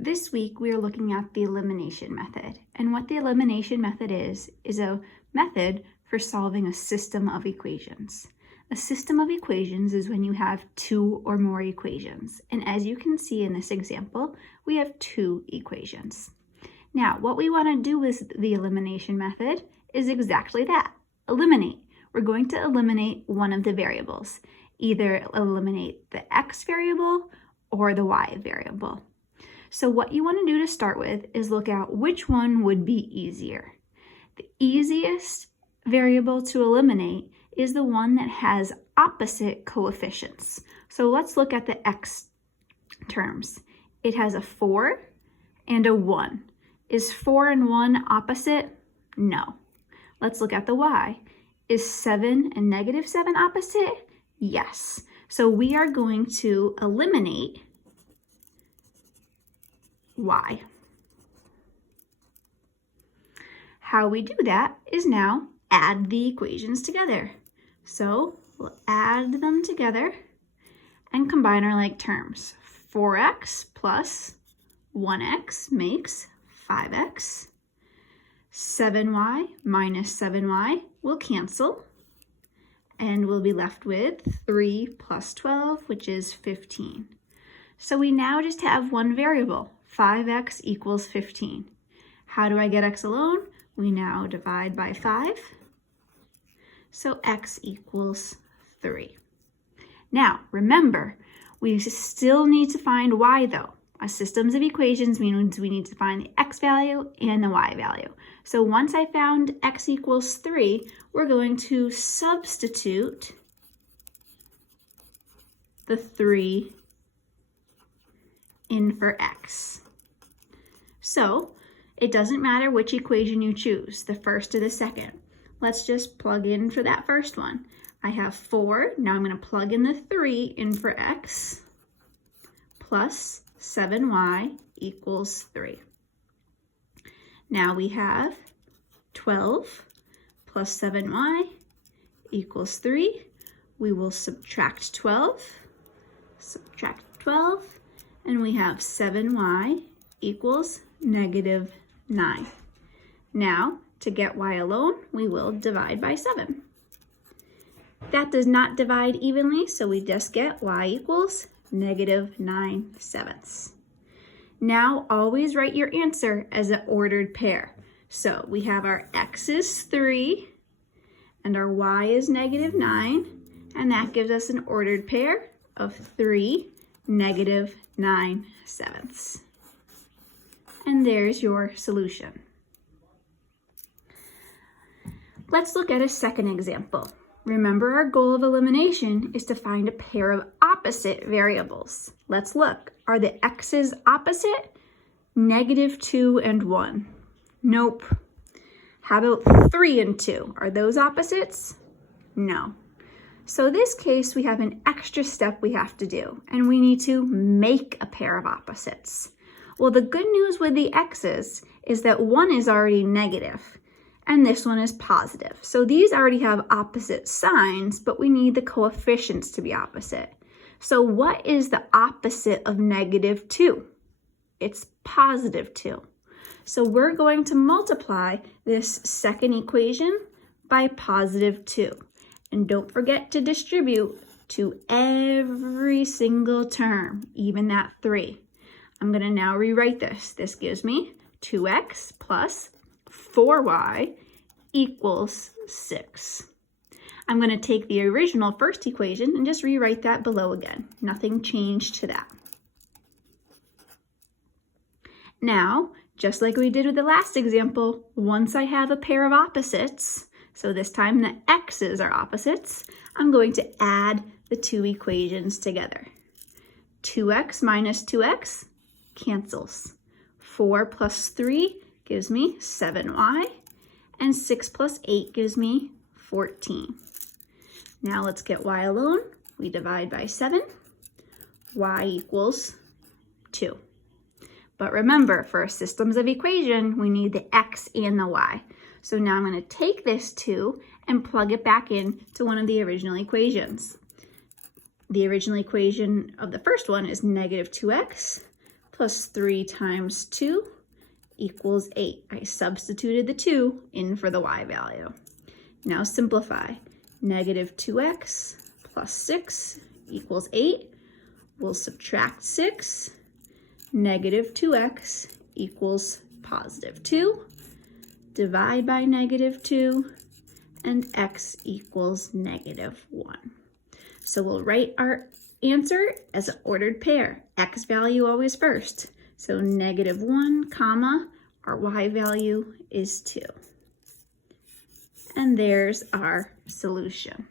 This week we are looking at the elimination method. And what the elimination method is a method for solving a system of equations. A system of equations is when you have two or more equations. And as you can see in this example, we have two equations. Now, what we want to do with the elimination method is exactly that, eliminate. We're going to eliminate one of the variables, either eliminate the x variable or the y variable. So what you want to do to start with is look at which one would be easier. The easiest variable to eliminate is the one that has opposite coefficients. So let's look at the x terms. It has a 4 and a 1. Is 4 and 1 opposite? No. Let's look at the y. Is 7 and -7 opposite? Yes. So we are going to eliminate y. How we do that is now add the equations together. So we'll add them together and combine our like terms. 4x plus 1x makes 5x. 7y minus 7y will cancel, and we'll be left with 3 plus 12, which is 15. So we now just have one variable, 5x equals 15. How do I get x alone? We now divide by 5, so x equals 3. Now, remember, we still need to find y though. A systems of equations means we need to find the x value and the y value. So once I found x equals 3, we're going to substitute the 3 in for x. So it doesn't matter which equation you choose, the first or the second. Let's just plug in for that first one. I have 4, now I'm going to plug in the 3 in for x, plus 7y equals 3. Now we have 12 plus 7y equals 3. We will subtract 12, and we have 7y equals -9. Now, to get y alone, we will divide by 7. That does not divide evenly, so we just get y equals -9/7. Now, always write your answer as an ordered pair. So we have our x is 3 and our y is -9, and that gives us an ordered pair of 3, -9/7. And there's your solution. Let's look at a second example. Remember, our goal of elimination is to find a pair of opposite variables. Let's look. Are the x's opposite? -2 and 1. Nope. How about 3 and 2? Are those opposites? No. So in this case, we have an extra step we have to do, and we need to make a pair of opposites. Well, the good news with the x's is that 1 is already negative, and this one is positive. So these already have opposite signs, but we need the coefficients to be opposite. So what is the opposite of -2? It's +2. So we're going to multiply this second equation by +2. And don't forget to distribute to every single term, even that 3. I'm going to now rewrite this. This gives me 2x plus 4y equals 6. I'm going to take the original first equation and just rewrite that below again. Nothing changed to that. Now, just like we did with the last example, once I have a pair of opposites, so this time the x's are opposites, I'm going to add the two equations together. 2x minus 2x cancels. 4 plus 3 gives me 7y, and 6 plus 8 gives me 14. Now let's get y alone. We divide by 7. Y equals 2. But remember, for our systems of equation, we need the x and the y. So now I'm going to take this 2 and plug it back in to one of the original equations. The original equation of the first one is -2x plus 3 times 2 equals 8. I substituted the 2 in for the y value. Now simplify. Negative 2x plus 6 equals 8. We'll subtract 6. Negative 2x equals positive 2. Divide by negative 2, and x equals negative 1. So we'll write our answer as an ordered pair. X value always first. So negative 1, comma, our y value is 2. And there's our solution.